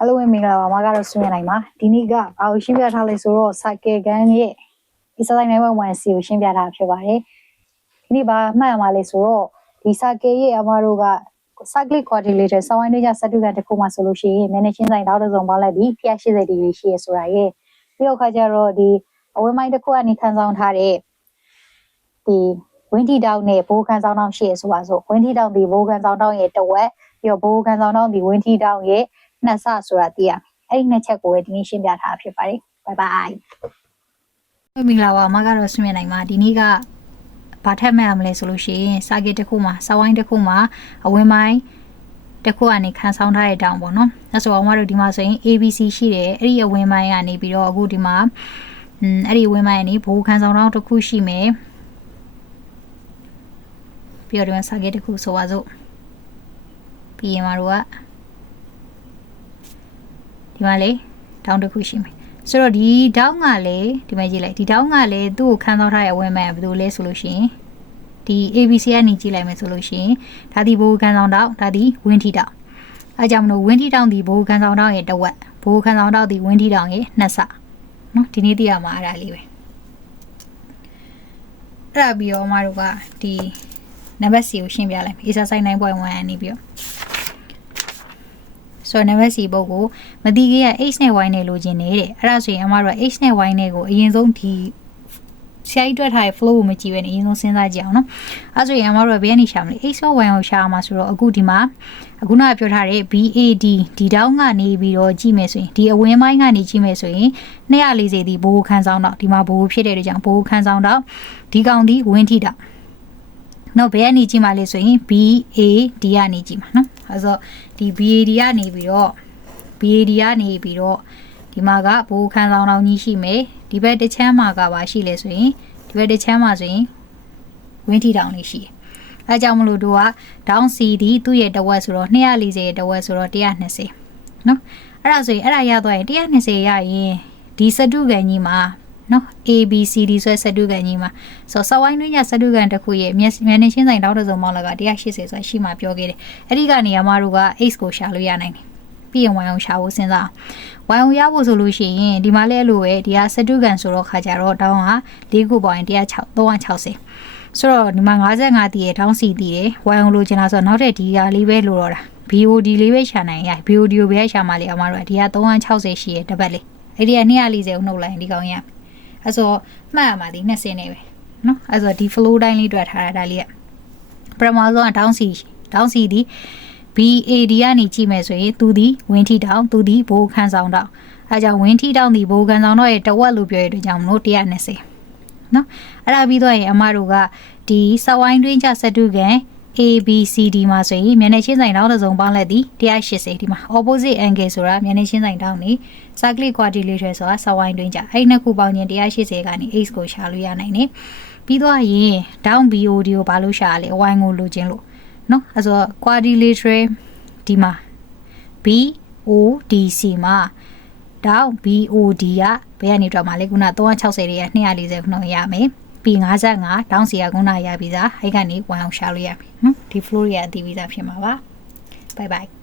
Hello မင်္ဂလာပါမကတော့ဆွေးနွေးနိုင်ပါဒီနေ့ကဘာကိုရှင်းပြထားလဲဆိုတော့ cycle gun ရဲ့ exercise 9.1C ကိုရှင်းပြထားဖြစ်ပါတယ်ဒီနေ့ဘာမှတ်ရမှာလဲဆိုတော့ဒီ cycle ရဲ့အမတို့က cyclic quadrilateral စောင်းဝိုင်းတွေကြစတုကန်တစ်ခုမှဆိုလို့ရှိရင်မျက်နှာချင်းဆိုင်တောက်တစ်စုံပေါင်းလိုက်ပြီး180 ဒီဂရီရှိရဆိုတာရဲ့ပြီးတော့ခါကျတော့ဒီအဝင်းပိုင်းတစ်ခုကနေခံဆောင်ထားတဲ့ဒီဝင်းတီတောက်နဲ့ဘိုးခံဆောင်တောက်ရှိရဆိုပါစို့ဝင်းတီတောက်ဒီဘိုးခံဆောင်တောက်ရဲ့တဝက်ပြီးတော့ဘိုးခံဆောင်တောက်ဒီဝင်းတီတောက်ရဲ့နှစ်ဆဆိုတာသိရအဲ့ဒီနှစ်ချက်ကိုပဲဒီနေ့ရှင်းပြထားဖြစ်ပါတယ်ဘိုင်ဘိုင်မင်္ဂလာပါမကတော့ဆွေးနွေးနိုင်ပါဒီနေ့ကဘာထက်မှတ်ရမလဲဆိုလို့ရှိရင်စာကေတစ်ခုမှာစာဝိုင်းတစ်ခုမှာအဝင်းပိုင်းတစ်ခုကနေခန်းဆောင်ထားတဲ့တောင်ပေါ့နော်အဲ့ဆိုတော့တို့ဒီမှာဆိုရင် ABC ရှိတယ်အဲ့ဒီအဝင်းပိုင်းကနေပြီးတော့အခုဒီမှာအဲ့ဒီအဝင်းပိုင်းကနေဘိုးခန်းဆောင်တောင်တစ်ခုရှိမယ်ပြီးတော့ဒီမှာစာကေတစ်ခုဆိုပါစို့ပြီးရင်တို့ကဒီမှာလေတောင်းတစ်ခုရှိမယ်ဆိုတော့ဒီတောင်းကလေဒီမှာကြည့်လိုက်ဒီတောင်းကလေသူ့ကိုခန်းဆောင်ထားတဲ့အဝင်းပိုင်းကဘယ်လိုလဲဆိုလို့ရှိရင်ဒီ ABC ကနေကြည့်လိုက်မယ်ဆိုလို့ရှိရင်ဒါဒီဘိုးခန်းဆောင်တောင်းဒါဒီဝင်းထီတောင်းအဲကြောင့်မလို့ဝင်းထီတောင်းဒီဘိုးခန်းဆောင်တောင်းရဲ့တစ်ဝက်ဘိုးခန်းဆောင်တောင်းဒီဝင်းထီတောင်းရဲ့နှစ်ဆနော်ဒီနေ့သိရမှာအဲ့ဒါလေးပဲအဲ့ဒါပြီးတော့မတို့ကဒီနံပါတ် C ကိုရှင်းပြလိုက်မယ် exercise 9.1 နေပြီးတော့ဆိုတော့ number C ပုတ်ကိုမတိကြီးက H နဲ့ Y နဲ့လိုချင်နေတဲ့အဲ့ဒါဆိုရင်အမတို့က H နဲ့ Y နဲ့ကိုအရင်ဆုံးဒီဆရာကြီးတွက်ထားတဲ့ flow ကိုမကြည့်ဘဲနဲ့အရင်ဆုံးစဉ်းစားကြည့်အောင်နော်အဲ့ဆိုရင်အမတို့ကဘယ်ကနေရှာမလဲ H နဲ့ Y ကိုရှာအောင်မှာဆိုတော့အခုဒီမှာအခုနကပြောထားတဲ့ BAD ဒီတောင်းကနေပြီးတော့ကြည့်မယ်ဆိုရင်ဒီအဝင်းပိုင်းကနေကြည့်မယ်ဆိုရင်240ဒီဘိုးခန်းဆောင်တော့ဒီမှာဘိုးဖြစ်တဲ့အတွက်ကြောင့်ဘိုးခန်းဆောင်တော့ဒီကောင်ဒီဝင်းထိတော့နော်ဘယ်ကနေကြည့်မှလဲဆိုရင် BAD ကနေကြည့်မှာနော်အဲဆိုဒီ BAD ကနေပြီးတော့ဒီမှာကဘိုးခန်းဆောင်တောင်ကြီးရှိမယ်ဒီဘက်တစ်ချမ်းမှာကပါရှိလဲဆိုရင်ဒီဘက်တစ်ချမ်းမှာဆိုရင်ဝင်းထီတောင်လေးရှိတယ်အဲကြောင့်မလို့တို့က down C ဒီသူ့ရဲ့တဝက်ဆိုတော့240ရဲ့တဝက်ဆိုတော့120နော်အဲ့ဒါဆိုရင်အဲ့ဒါရသွားရင်120ရရင်ဒီစတုကန်ကြီးမှာနော် ABCD ဆိုတဲ့စတုကန်ကြီးမှာဆိုစောင်းဝိုင်းတွင်းညစတုကန်တစ်ခုရဲ့မျက်နှာချင်းဆိုင်တောက်တဲ့စုံမောင်းလက180ဆိုတာရှိမှပြောခဲ့တယ်အဲ့ဒီကနေအမတို့က X ကိုရှာလို့ရနိုင်တယ်ပြီးရင် Y အောင်ရှာဖို့စဉ်းစား Y အောင်ရဖို့ဆိုလို့ရှိရင်ဒီမှာလဲလို့ပဲဒီကစတုကန်ဆိုတော့ခါကြတော့တောင်းက4ခုပေါင်းရင်360ဆိုတော့ဒီမှာ55တည်ရတောင်းစီတည်တယ် Y အောင်လိုချင်တာဆိုတော့နောက်ထပ်ဒီကလေးပဲလိုတော့တာ BOD လေးပဲရှာနိုင်ရ BOD ကိုပဲရှာမှလေအမတို့ကဒီက360ရှိရတပတ်လေးအဲ့ဒီက240ကိုနှုတ်လိုက်ရင်ဒီကောင်ရအဲ့ဆိုမှတ်ရမှာဒီ20နဲ့ပဲနော်အဲ့ဆိုဒီ flow တိုင်းလေးတွေ့ထားတာဒါလေးကပထမဆုံးက down C ဒီ BAD ကနေကြည့်မယ်ဆိုရင်သူဒီဝင်းထီတောင်သူဒီဘိုးခန်းဆောင်တောင်အဲကြောင့်ဝင်းထီတောင်ဒီဘိုးခန်းဆောင်တော့ရဲ့တဝက်လို့ပြောရတဲ့ကြောင့်မလို့120နော်အဲ့ဒါပြီးတော့ရင်အမတို့ကဒီစဝိုင်းတွင်းကြစတုကန် ABCD မှာဆိုရင်မျက်နှာချင်းဆိုင်တောင်းတစ်စုံပေါင်းလိုက်သည်180ဒီမှာ opposite angle ဆိုတာမျက်နှာချင်းဆိုင်တောင်းနေ cyclic quadrilateral ဆိုတာစဝိုင်းတွင်းကြအဲ့နှစ်ခုပေါင်းရင်180ကနေ X ကိုရှာလို့ရနိုင်တယ်ပြီးတော့ရင် down BOD ကိုဘာလို့ရှာရလဲ Y ကိုလိုချင်လို့နော်အဲ့ဆို quadrilateral ဒီမှာ BODC မှာ down BOD ကဘယ်ကနေတော့မှလဲခုန360တွေက240ခုနရမယ်ပြီး55 down စီကခုနရပြီသားအဲ့ကနေ Y အောင်ရှာလို့ရပြီနော်ဒီ flow တွေကအတည်ပြီးသားဖြစ်မှာပါ bye bye